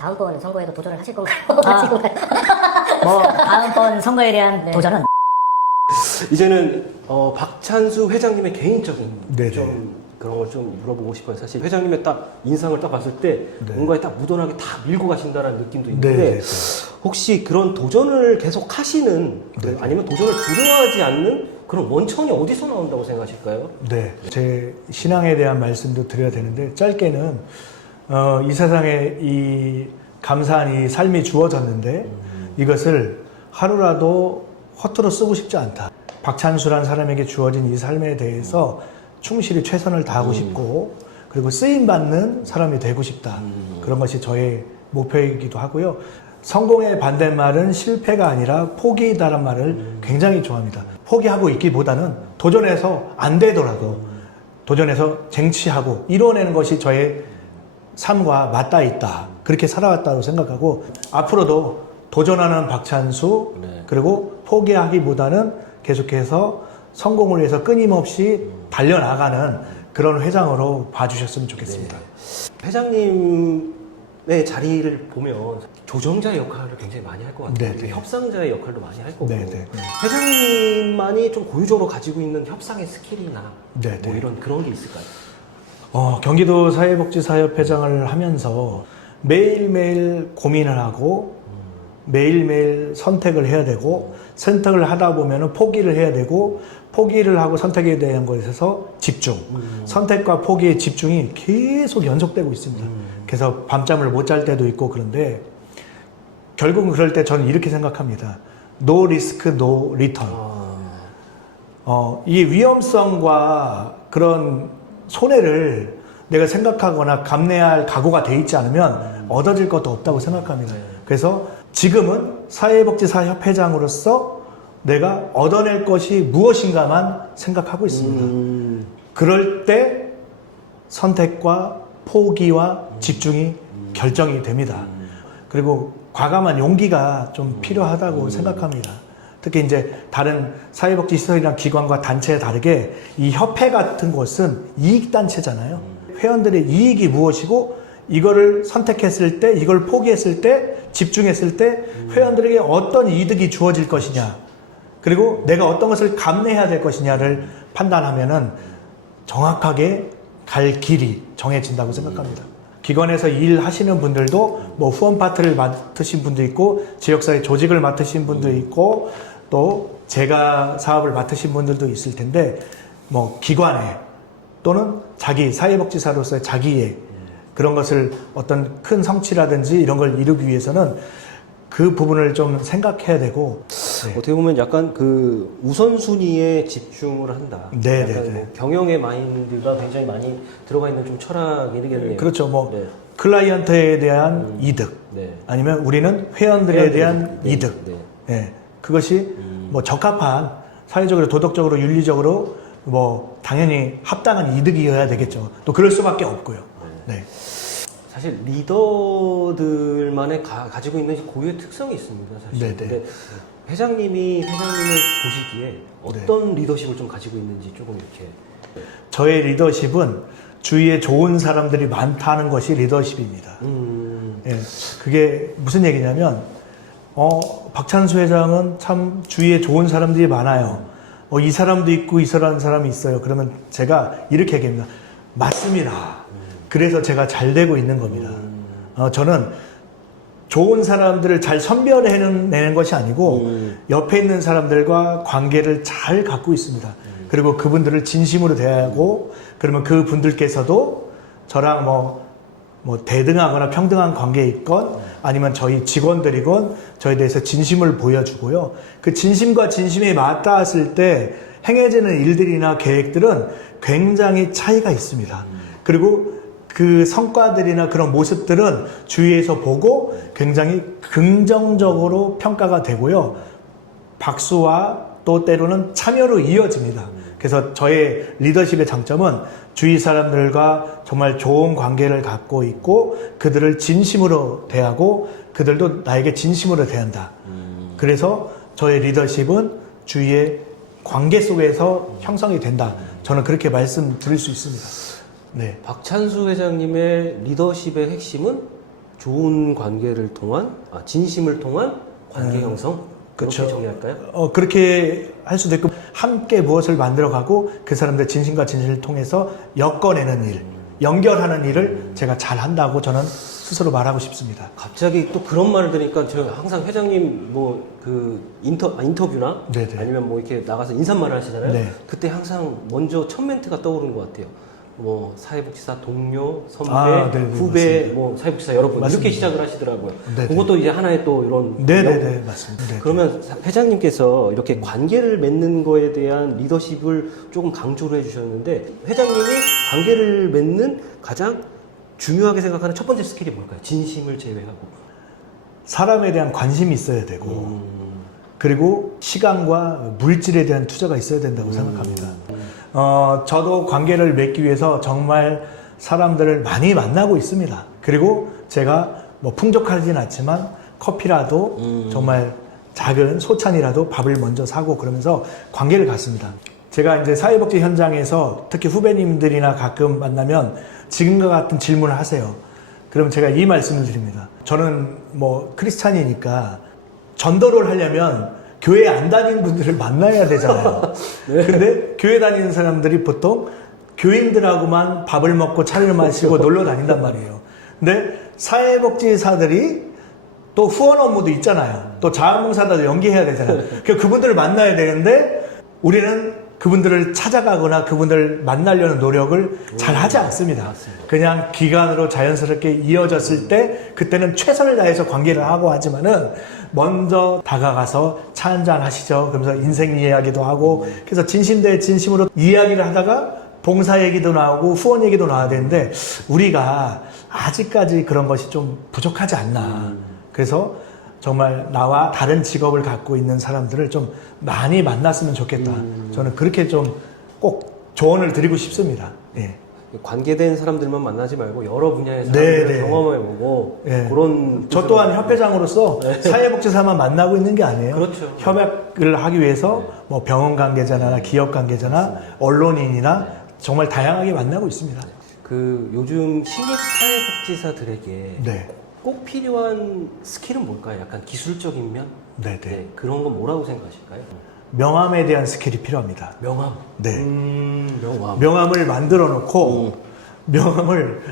다음번 선거에도 도전을 하실 건가요? 뭐 다음번 선거에 대한 네. 도전은 이제는 박찬수 회장님의 개인적인 네네. 좀 그런 걸 좀 물어보고 싶어요. 사실 회장님의 딱 인상을 딱 봤을 때 네. 뭔가에 딱 무던하게 다 밀고 가신다는 느낌도 있는데 네네. 혹시 그런 도전을 계속 하시는 네. 아니면 도전을 두려워하지 않는 그런 원천이 어디서 나온다고 생각하실까요? 네, 제 신앙에 대한 말씀도 드려야 되는데 짧게는 이 세상에 이 감사한 이 삶이 주어졌는데 이것을 하루라도 허투루 쓰고 싶지 않다. 박찬수란 사람에게 주어진 이 삶에 대해서 충실히 최선을 다하고 싶고 그리고 쓰임받는 사람이 되고 싶다. 그런 것이 저의 목표이기도 하고요. 성공의 반대말은 실패가 아니라 포기다란 말을 굉장히 좋아합니다. 포기하고 있기보다는 도전해서 안 되더라도 도전해서 쟁취하고 이뤄내는 것이 저의 삶과 맞닿아 있다. 그렇게 살아왔다고 생각하고 앞으로도 도전하는 박찬수 네. 그리고 포기하기보다는 계속해서 성공을 위해서 끊임없이 달려나가는 그런 회장으로 봐주셨으면 좋겠습니다. 네. 회장님의 자리를 보면 조정자 역할을 굉장히 많이 할 것 같아요. 네네. 협상자의 역할도 많이 할 거고 네네. 회장님만이 좀 고유적으로 가지고 있는 협상의 스킬이나 네네. 뭐 이런 그런 게 있을까요? 경기도 사회복지사협회장을 하면서 매일매일 고민을 하고 매일매일 선택을 해야 되고 선택을 하다 보면 포기를 해야 되고 포기를 하고 선택에 대한 것에서 집중 선택과 포기의 집중이 계속 연속되고 있습니다. 그래서 밤잠을 못 잘 때도 있고 그런데 결국은 그럴 때 저는 이렇게 생각합니다. No risk, no return. 이 위험성과 그런 손해를 내가 생각하거나 감내할 각오가 돼 있지 않으면 얻어질 것도 없다고 생각합니다. 그래서 지금은 사회복지사협회장으로서 내가 얻어낼 것이 무엇인가만 생각하고 있습니다. 그럴 때 선택과 포기와 집중이 결정이 됩니다. 그리고 과감한 용기가 좀 필요하다고 생각합니다. 특히 이제 다른 사회복지시설이나 기관과 단체에 다르게 이 협회 같은 곳은 이익단체잖아요. 회원들의 이익이 무엇이고 이거를 선택했을 때, 이걸 포기했을 때, 집중했을 때 회원들에게 어떤 이득이 주어질 것이냐 그리고 내가 어떤 것을 감내해야 될 것이냐를 판단하면은 정확하게 갈 길이 정해진다고 생각합니다. 기관에서 일하시는 분들도 뭐 후원 파트를 맡으신 분도 있고 지역사회 조직을 맡으신 분도 있고 또 제가 사업을 맡으신 분들도 있을 텐데 뭐 기관에 또는 자기 사회복지사로서의 자기의 그런 것을 어떤 큰 성취라든지 이런 걸 이루기 위해서는 그 부분을 좀 생각해야 되고 네. 어떻게 보면 약간 그 우선순위에 집중을 한다. 네, 약간 네, 네. 뭐 경영의 마인드가 굉장히 많이 들어가 있는 좀 철학이 되겠네요. 그렇죠. 뭐 네. 클라이언트에 대한 이득 네. 아니면 우리는 회원들에 대한 네. 이득 네. 네. 그것이 뭐 적합한 사회적으로 도덕적으로 윤리적으로 뭐 당연히 합당한 이득이어야 되겠죠. 또 그럴 수밖에 없고요. 네. 사실 리더들만의 가지고 있는 고유의 특성이 있습니다. 사실. 네네. 근데 회장님을 보시기에 어떤 리더십을 좀 가지고 있는지 조금 이렇게. 저의 리더십은 주위에 좋은 사람들이 많다는 것이 리더십입니다. 예, 그게 무슨 얘기냐면 박찬수 회장은 참 주위에 좋은 사람들이 많아요. 이 사람도 있고 이 사람이 있어요. 그러면 제가 이렇게 얘기합니다. 맞습니다. 그래서 제가 잘 되고 있는 겁니다. 저는 좋은 사람들을 잘 선별해내는 것이 아니고 옆에 있는 사람들과 관계를 잘 갖고 있습니다. 그리고 그분들을 진심으로 대하고 그러면 그분들께서도 저랑 뭐 대등하거나 평등한 관계에 있건 아니면 저희 직원들이건 저에 대해서 진심을 보여주고요. 그 진심과 진심이 맞닿았을 때 행해지는 일들이나 계획들은 굉장히 차이가 있습니다. 그리고 그 성과들이나 그런 모습들은 주위에서 보고 굉장히 긍정적으로 평가가 되고요. 박수와 또 때로는 참여로 이어집니다. 그래서 저의 리더십의 장점은 주위 사람들과 정말 좋은 관계를 갖고 있고 그들을 진심으로 대하고 그들도 나에게 진심으로 대한다. 그래서 저의 리더십은 주위의 관계 속에서 형성이 된다. 저는 그렇게 말씀드릴 수 있습니다. 네. 박찬수 회장님의 리더십의 핵심은 좋은 관계를 통한, 진심을 통한 관계 형성? 그렇게 그렇죠. 정리할까요? 그렇게 할 수도 있고, 함께 무엇을 만들어가고 그 사람들의 진심과 진실을 통해서 엮어내는 일, 연결하는 일을 제가 잘 한다고 저는 스스로 말하고 싶습니다. 갑자기 또 그런 말을 들으니까 저 항상 회장님 뭐 그 인터뷰나 네네. 아니면 뭐 이렇게 나가서 인사말을 하시잖아요. 네. 그때 항상 먼저 첫 멘트가 떠오르는 것 같아요. 뭐 사회복지사 동료, 선배, 네, 후배, 맞습니다. 뭐 사회복지사 여러분 맞습니다. 이렇게 시작을 하시더라고요. 네네. 그것도 이제 하나의 또 이런 네네네, 맞습니다. 네네. 그러면 회장님께서 이렇게 관계를 맺는 거에 대한 리더십을 조금 강조를 해주셨는데 회장님이 관계를 맺는 가장 중요하게 생각하는 첫 번째 스킬이 뭘까요? 진심을 제외하고. 사람에 대한 관심이 있어야 되고, 그리고 시간과 물질에 대한 투자가 있어야 된다고 생각합니다. 저도 관계를 맺기 위해서 정말 사람들을 많이 만나고 있습니다. 그리고 제가 뭐 풍족하진 않지만 커피라도 정말 작은 소찬이라도 밥을 먼저 사고 그러면서 관계를 갖습니다. 제가 이제 사회복지 현장에서 특히 후배님들이나 가끔 만나면 지금과 같은 질문을 하세요. 그럼 제가 이 말씀을 드립니다. 저는 뭐 크리스찬이니까 전도를 하려면 교회 안 다니는 분들을 만나야 되잖아요. 네. 근데 교회 다니는 사람들이 보통 교인들하고만 밥을 먹고 차를 마시고 놀러 다닌단 말이에요. 근데 사회복지사들이 또 후원 업무도 있잖아요. 또 자원봉사도 연계해야 되잖아요. 그러니까 그분들을 만나야 되는데 우리는 그분들을 찾아가거나 그분들을 만나려는 노력을 잘 하지 않습니다. 맞습니다. 그냥 기간으로 자연스럽게 이어졌을 때 그때는 최선을 다해서 관계를 하고 하지만은 먼저 다가가서 차 한잔 하시죠. 그러면서 인생 이야기도 하고 그래서 진심 대 진심으로 이야기를 하다가 봉사 얘기도 나오고 후원 얘기도 나와야 되는데 우리가 아직까지 그런 것이 좀 부족하지 않나. 그래서 정말 나와 다른 직업을 갖고 있는 사람들을 좀 많이 만났으면 좋겠다. 저는 그렇게 좀 꼭 조언을 드리고 싶습니다. 예. 관계된 사람들만 만나지 말고 여러 분야의 네, 사람들을 네. 경험해보고 예. 그런 저 또한 협회장으로서 사회복지사만 만나고 있는 게 아니에요. 그렇죠. 협약을 하기 위해서 뭐 병원 관계자나 기업 관계자나 언론인이나 정말 다양하게 만나고 있습니다. 그 요즘 신입 사회복지사들에게 네. 꼭 필요한 스킬은 뭘까요? 약간 기술적인 면? 네. 그런 건 뭐라고 생각하실까요? 명함에 대한 스킬이 필요합니다. 명함. 네. 명함. 명함을 만들어 놓고 명함을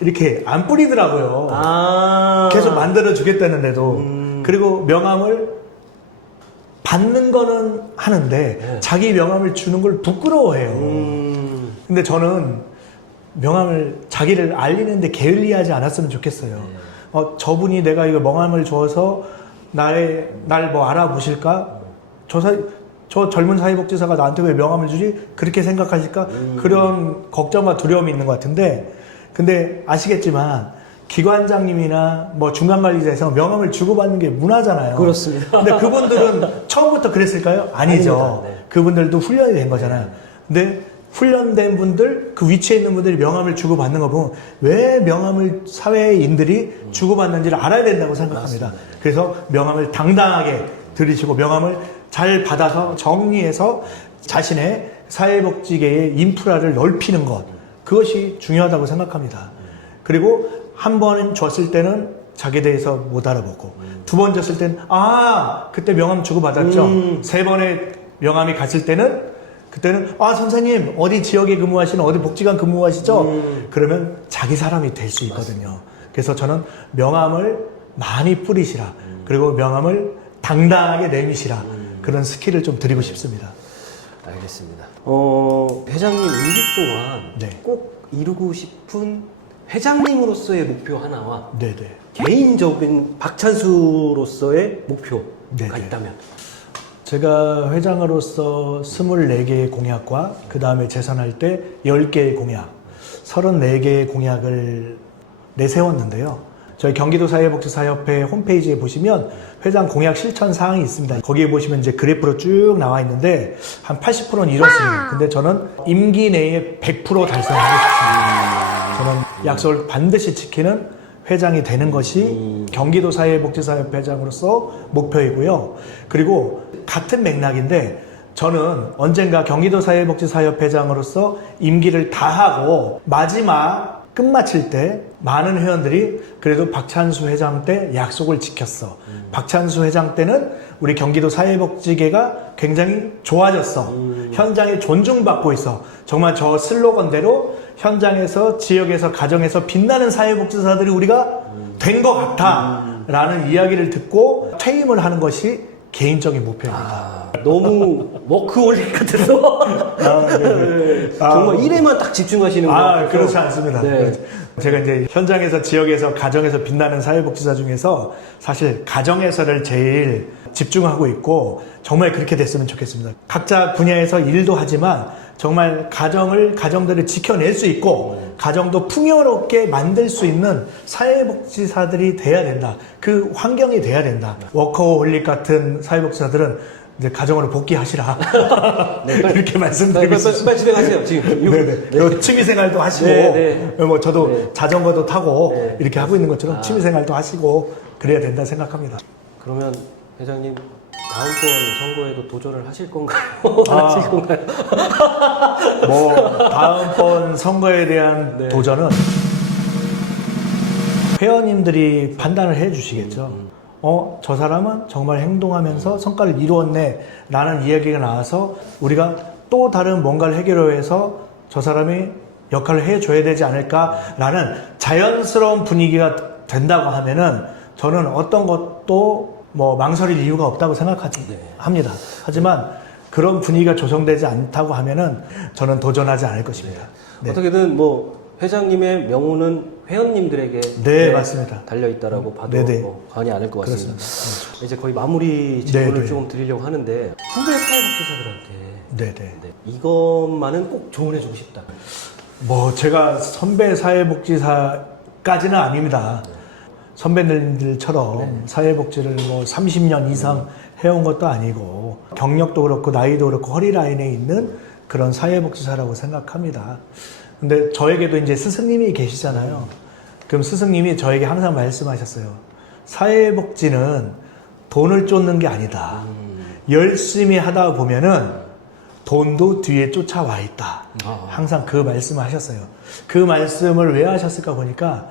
이렇게 안 뿌리더라고요. 계속 만들어 주겠다는데도 그리고 명함을 받는 거는 하는데 네. 자기 명함을 주는 걸 부끄러워해요. 근데 저는 명함을 자기를 알리는데 게을리하지 않았으면 좋겠어요. 저분이 내가 이거 명함을 줘서 날 뭐 알아보실까? 저 젊은 사회복지사가 나한테 왜 명함을 주지? 그렇게 생각하실까? 그런 걱정과 두려움이 있는 것 같은데, 근데 아시겠지만, 기관장님이나 뭐 중간관리자에서 명함을 주고받는 게 문화잖아요. 그렇습니다. 근데 그분들은 처음부터 그랬을까요? 아니죠. 아닙니다. 네. 그분들도 훈련이 된 거잖아요. 근데 훈련된 분들, 그 위치에 있는 분들이 명함을 주고받는 거 보면 왜 명함을 사회인들이 주고받는지를 알아야 된다고 생각합니다. 맞습니다. 그래서 명함을 당당하게 들이시고 명함을 잘 받아서 정리해서 자신의 사회복지계의 인프라를 넓히는 것, 그것이 중요하다고 생각합니다. 그리고 한 번 줬을 때는 자기에 대해서 못 알아보고 두 번 줬을 때는 그때 명함 주고받았죠. 세 번의 명함이 갔을 때는 그때는 선생님 어디 지역에 근무하시는 어디 복지관 근무하시죠? 그러면 자기 사람이 될 수 있거든요. 그래서 저는 명함을 많이 뿌리시라. 그리고 명함을 당당하게 내미시라. 그런 스킬을 좀 드리고 싶습니다. 알겠습니다. 회장님 임기 동안 네. 꼭 이루고 싶은 회장님으로서의 목표 하나와 네네. 개인적인 박찬수로서의 목표가 네네. 있다면 제가 회장으로서 24개의 공약과 그 다음에 재선할 때 10개의 공약, 34개의 공약을 내세웠는데요. 저희 경기도 사회복지사협회 홈페이지에 보시면 회장 공약 실천 사항이 있습니다. 거기에 보시면 이제 그래프로 쭉 나와 있는데 한 80%는 이뤘습니다. 근데 저는 임기 내에 100% 달성하고 싶습니다. 저는 약속을 반드시 지키는 회장이 되는 것이 경기도 사회복지사협회 회장으로서 목표이고요. 그리고 같은 맥락인데 저는 언젠가 경기도 사회복지사협회 회장으로서 임기를 다 하고 마지막 끝마칠 때 많은 회원들이 그래도 박찬수 회장 때 약속을 지켰어. 박찬수 회장 때는 우리 경기도 사회복지계가 굉장히 좋아졌어. 현장에 존중받고 있어. 정말 저 슬로건대로 현장에서, 지역에서, 가정에서 빛나는 사회복지사들이 우리가 된 것 같아. 라는 이야기를 듣고 퇴임을 하는 것이 개인적인 목표입니다. 너무 워크홀릭 같아서 정말 일에만 딱 집중하시는 것 같아서 그렇지 않습니다. 네. 제가 이제 현장에서, 지역에서, 가정에서 빛나는 사회복지사 중에서 사실 가정에서를 제일 집중하고 있고 정말 그렇게 됐으면 좋겠습니다. 각자 분야에서 일도 하지만 정말 가정들을 지켜낼 수 있고 가정도 풍요롭게 만들 수 있는 사회복지사들이 돼야 된다. 그 환경이 돼야 된다. 워커홀릭 같은 사회복지사들은 이제 가정으로 복귀하시라. 네, 이렇게 말씀드리고 있습니다. 빨리 집에 가세요. 지금 네네. 취미생활도 하시고, 뭐 저도 자전거도 타고 이렇게 하고 있는 것처럼 취미생활도 하시고 그래야 된다 생각합니다. 그러면 회장님 다음번 선거에도 도전을 하실 건가요? 하실 건가요? 뭐 다음번 선거에 대한 도전은 회원님들이 판단을 해 주시겠죠. 저 사람은 정말 행동하면서 성과를 이루었네 라는 이야기가 나와서 우리가 또 다른 뭔가를 해결해서 저 사람이 역할을 해줘야 되지 않을까 라는 자연스러운 분위기가 된다고 하면은 저는 어떤 것도 뭐 망설일 이유가 없다고 생각합니다. 하지만 그런 분위기가 조성되지 않다고 하면은 저는 도전하지 않을 것입니다. 네. 어떻게든 뭐 회장님의 명운은 회원님들에게 맞습니다. 달려 있다라고 봐도 뭐 과언이 아닐 것 같습니다. 이제 거의 마무리 질문을 조금 드리려고 하는데 후배 사회복지사들한테 이것만은 꼭 조언해주고 싶다. 뭐 제가 선배 사회복지사까지는 아닙니다. 선배님들처럼 사회복지를 뭐 30년 이상 해온 것도 아니고 경력도 그렇고 나이도 그렇고 허리라인에 있는 그런 사회복지사라고 생각합니다. 근데 저에게도 이제 스승님이 계시잖아요. 그럼 스승님이 저에게 항상 말씀하셨어요. 사회복지는 돈을 쫓는 게 아니다. 열심히 하다 보면은 돈도 뒤에 쫓아와 있다. 항상 그 말씀을 하셨어요. 그 말씀을 왜 하셨을까 보니까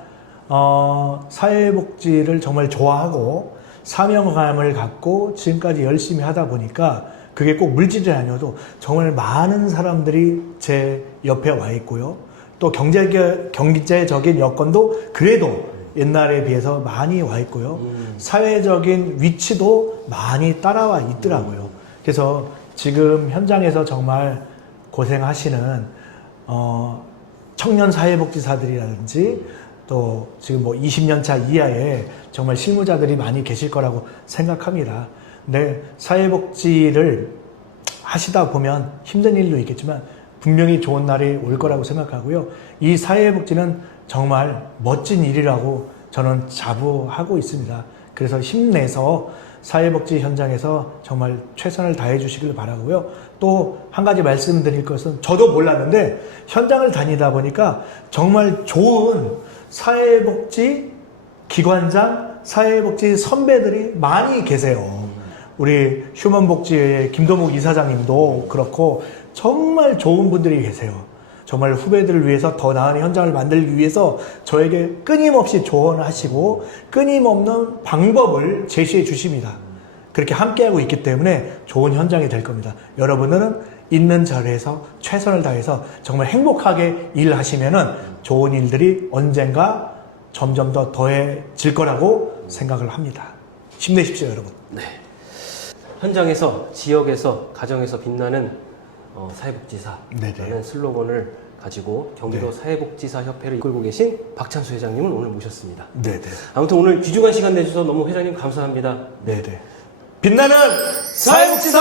사회복지를 정말 좋아하고 사명감을 갖고 지금까지 열심히 하다 보니까 그게 꼭 물질이 아니어도 정말 많은 사람들이 제 옆에 와 있고요. 또 경제적인 여건도 그래도 옛날에 비해서 많이 와 있고요. 사회적인 위치도 많이 따라와 있더라고요. 그래서 지금 현장에서 정말 고생하시는 청년 사회복지사들이라든지 또 지금 뭐 20년 차 이하의 정말 실무자들이 많이 계실 거라고 생각합니다. 근데 사회복지를 하시다 보면 힘든 일도 있겠지만 분명히 좋은 날이 올 거라고 생각하고요. 이 사회복지는 정말 멋진 일이라고 저는 자부하고 있습니다. 그래서 힘내서 사회복지 현장에서 정말 최선을 다해 주시길 바라고요. 또 한 가지 말씀드릴 것은 저도 몰랐는데 현장을 다니다 보니까 정말 좋은 사회복지 기관장, 사회복지 선배들이 많이 계세요. 우리 휴먼복지의 김도묵 이사장님도 그렇고 정말 좋은 분들이 계세요. 정말 후배들을 위해서 더 나은 현장을 만들기 위해서 저에게 끊임없이 조언하시고 끊임없는 방법을 제시해 주십니다. 그렇게 함께하고 있기 때문에 좋은 현장이 될 겁니다. 여러분들은 있는 자리에서 최선을 다해서 정말 행복하게 일하시면은 좋은 일들이 언젠가 점점 더 더해질 거라고 생각을 합니다. 힘내십시오, 여러분. 네. 현장에서, 지역에서, 가정에서 빛나는 사회복지사라는 슬로건을 가지고 경기도 사회복지사 협회를 이끌고 계신 박찬수 회장님을 오늘 모셨습니다. 아무튼 오늘 귀중한 시간 내주셔서 너무 회장님 감사합니다. 빛나는 사회복지사!